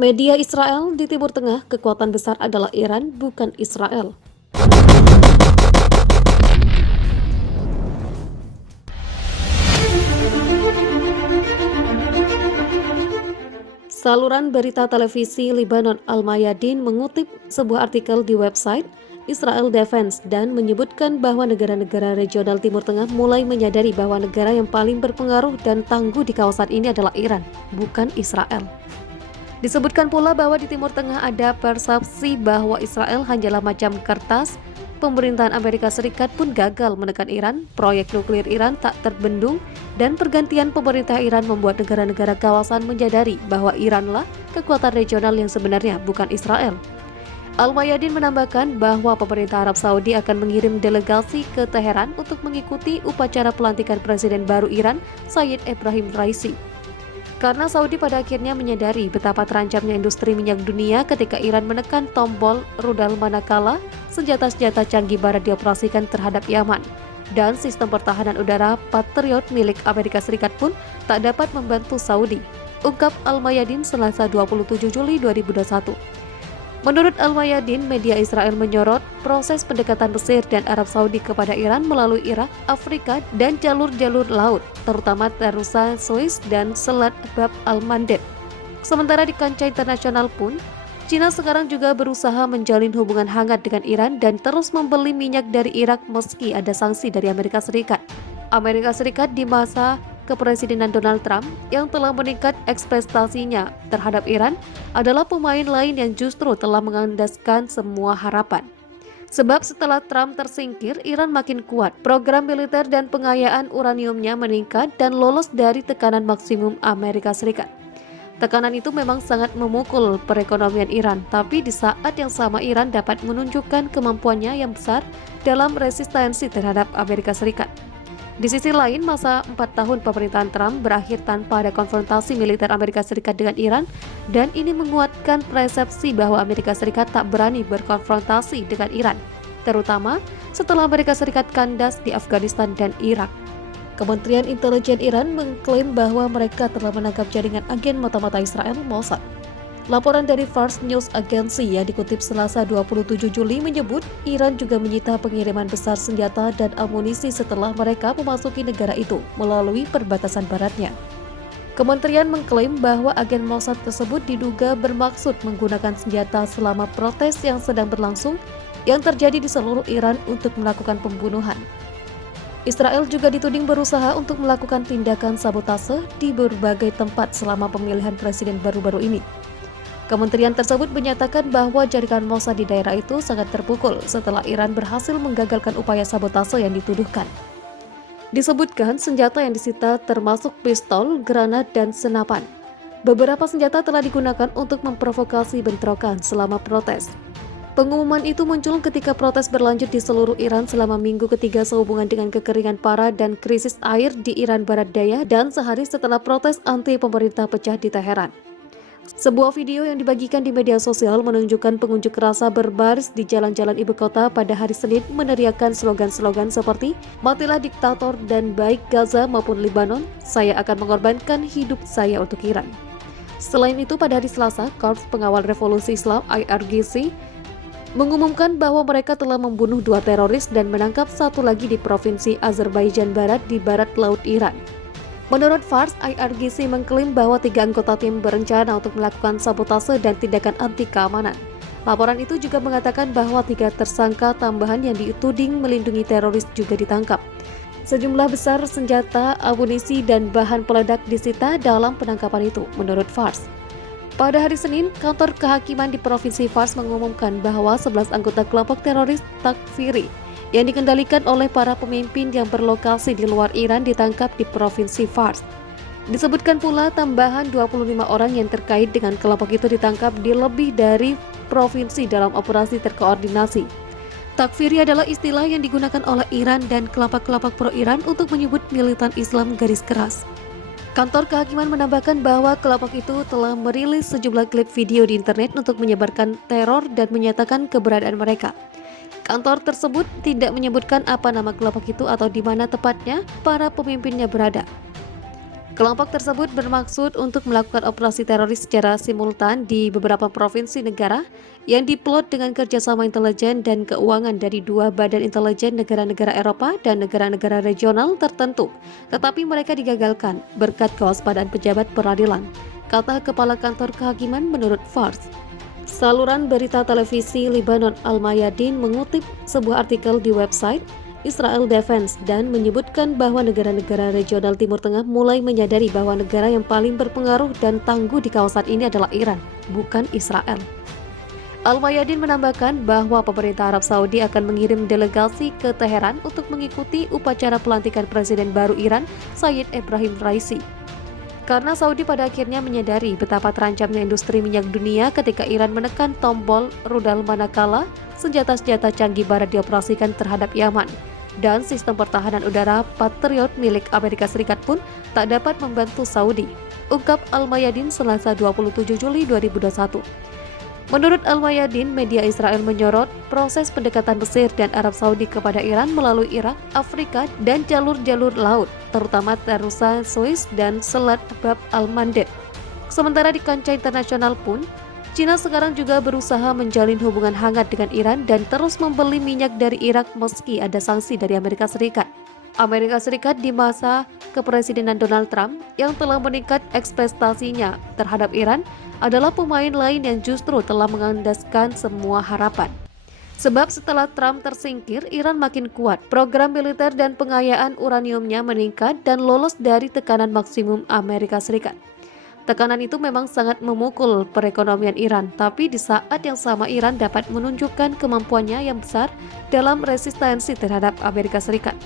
Media Israel di Timur Tengah, kekuatan besar adalah Iran, bukan Israel. Saluran berita televisi Lebanon Al-Mayadin mengutip sebuah artikel di website Israel Defense dan menyebutkan bahwa negara-negara regional Timur Tengah mulai menyadari bahwa negara yang paling berpengaruh dan tangguh di kawasan ini adalah Iran, bukan Israel. Disebutkan pula bahwa di Timur Tengah ada persepsi bahwa Israel hanyalah macam kertas. Pemerintahan Amerika Serikat pun gagal menekan Iran, proyek nuklir Iran tak terbendung, dan pergantian pemerintah Iran membuat negara-negara kawasan menyadari bahwa Iranlah kekuatan regional yang sebenarnya, bukan Israel. Al-Mayadin menambahkan bahwa pemerintah Arab Saudi akan mengirim delegasi ke Teheran untuk mengikuti upacara pelantikan Presiden baru Iran, Sayyid Ebrahim Raisi. Karena Saudi pada akhirnya menyadari betapa terancamnya industri minyak dunia ketika Iran menekan tombol rudal manakala senjata-senjata canggih barat dioperasikan terhadap Yaman. Dan sistem pertahanan udara Patriot milik Amerika Serikat pun tak dapat membantu Saudi, ungkap Al-Mayadin Selasa 27 Juli 2021. Menurut Al-Mayadin, media Israel menyorot proses pendekatan Mesir dan Arab Saudi kepada Iran melalui Irak, Afrika, dan jalur-jalur laut, terutama terusan Suez dan Selat Bab al-Mandeb. Sementara di kancah internasional pun, China sekarang juga berusaha menjalin hubungan hangat dengan Iran dan terus membeli minyak dari Irak meski ada sanksi dari Amerika Serikat. Amerika Serikat di masa kepresidenan Donald Trump yang telah meningkat ekspektasinya terhadap Iran adalah pemain lain yang justru telah mengandaskan semua harapan. Sebab setelah Trump tersingkir, Iran makin kuat. Program militer dan pengayaan uraniumnya meningkat dan lolos dari tekanan maksimum Amerika Serikat. Tekanan itu memang sangat memukul perekonomian Iran, tapi di saat yang sama Iran dapat menunjukkan kemampuannya yang besar dalam resistensi terhadap Amerika Serikat. Di sisi lain, masa 4 tahun pemerintahan Trump berakhir tanpa ada konfrontasi militer Amerika Serikat dengan Iran, dan ini menguatkan persepsi bahwa Amerika Serikat tak berani berkonfrontasi dengan Iran, terutama setelah Amerika Serikat kandas di Afghanistan dan Irak. Kementerian Intelijen Iran mengklaim bahwa mereka telah menangkap jaringan agen mata-mata Israel, Mossad. Laporan dari Fars News Agency yang dikutip Selasa 27 Juli menyebut Iran juga menyita pengiriman besar senjata dan amunisi setelah mereka memasuki negara itu melalui perbatasan baratnya. Kementerian mengklaim bahwa agen Mossad tersebut diduga bermaksud menggunakan senjata selama protes yang sedang berlangsung yang terjadi di seluruh Iran untuk melakukan pembunuhan. Israel juga dituding berusaha untuk melakukan tindakan sabotase di berbagai tempat selama pemilihan presiden baru-baru ini. Kementerian tersebut menyatakan bahwa jaringan Mossad di daerah itu sangat terpukul setelah Iran berhasil menggagalkan upaya sabotase yang dituduhkan. Disebutkan senjata yang disita termasuk pistol, granat, dan senapan. Beberapa senjata telah digunakan untuk memprovokasi bentrokan selama protes. Pengumuman itu muncul ketika protes berlanjut di seluruh Iran selama minggu ketiga sehubungan dengan kekeringan parah dan krisis air di Iran Barat Daya dan sehari setelah protes anti pemerintah pecah di Teheran. Sebuah video yang dibagikan di media sosial menunjukkan pengunjuk rasa berbaris di jalan-jalan ibu kota pada hari Senin meneriakkan slogan-slogan seperti "Matilah diktator dan baik Gaza maupun Lebanon, saya akan mengorbankan hidup saya untuk Iran." Selain itu, pada hari Selasa, Korps Pengawal Revolusi Islam IRGC mengumumkan bahwa mereka telah membunuh 2 teroris dan menangkap 1 lagi di Provinsi Azerbaijan Barat di barat laut Iran. Menurut Fars, IRGC mengklaim bahwa 3 anggota tim berencana untuk melakukan sabotase dan tindakan anti keamanan. Laporan itu juga mengatakan bahwa 3 tersangka tambahan yang dituding melindungi teroris juga ditangkap. Sejumlah besar senjata, amunisi, dan bahan peledak disita dalam penangkapan itu, menurut Fars. Pada hari Senin, kantor kehakiman di Provinsi Fars mengumumkan bahwa 11 anggota kelompok teroris Takfiri yang dikendalikan oleh para pemimpin yang berlokasi di luar Iran ditangkap di Provinsi Fars. Disebutkan pula tambahan 25 orang yang terkait dengan kelompok itu ditangkap di lebih dari provinsi dalam operasi terkoordinasi. Takfiri adalah istilah yang digunakan oleh Iran dan kelompok-kelompok pro-Iran untuk menyebut militan Islam garis keras. Kantor kehakiman menambahkan bahwa kelompok itu telah merilis sejumlah klip video di internet untuk menyebarkan teror dan menyatakan keberadaan mereka. Kantor tersebut tidak menyebutkan apa nama kelompok itu atau di mana tepatnya para pemimpinnya berada. Kelompok tersebut bermaksud untuk melakukan operasi teroris secara simultan di beberapa provinsi negara yang diplot dengan kerjasama intelijen dan keuangan dari dua badan intelijen negara-negara Eropa dan negara-negara regional tertentu. Tetapi mereka digagalkan berkat kewaspadaan pejabat peradilan, kata Kepala Kantor Kehakiman menurut Fars. Saluran berita televisi Lebanon Al-Mayadin mengutip sebuah artikel di website Israel Defense dan menyebutkan bahwa negara-negara regional Timur Tengah mulai menyadari bahwa negara yang paling berpengaruh dan tangguh di kawasan ini adalah Iran, bukan Israel. Al-Mayadin menambahkan bahwa pemerintah Arab Saudi akan mengirim delegasi ke Teheran untuk mengikuti upacara pelantikan Presiden baru Iran, Sayyid Ebrahim Raisi. Karena Saudi pada akhirnya menyadari betapa terancamnya industri minyak dunia ketika Iran menekan tombol rudal manakala senjata-senjata canggih barat dioperasikan terhadap Yaman. Dan sistem pertahanan udara Patriot milik Amerika Serikat pun tak dapat membantu Saudi, ungkap Al-Mayadin Selasa 27 Juli 2021. Menurut Al-Mayadin, media Israel menyorot proses pendekatan Mesir dan Arab Saudi kepada Iran melalui Irak, Afrika, dan jalur-jalur laut, terutama Terusa, Suez, dan Selat Bab al-Mandeb. Sementara di kancah internasional pun, Cina sekarang juga berusaha menjalin hubungan hangat dengan Iran dan terus membeli minyak dari Irak meski ada sanksi dari Amerika Serikat. Amerika Serikat di masa kepresidenan Donald Trump yang telah meningkat ekspektasinya terhadap Iran adalah pemain lain yang justru telah mengandaskan semua harapan. Sebab setelah Trump tersingkir, Iran makin kuat. Program militer dan pengayaan uraniumnya meningkat dan lolos dari tekanan maksimum Amerika Serikat. Tekanan itu memang sangat memukul perekonomian Iran, tapi di saat yang sama Iran dapat menunjukkan kemampuannya yang besar dalam resistensi terhadap Amerika Serikat.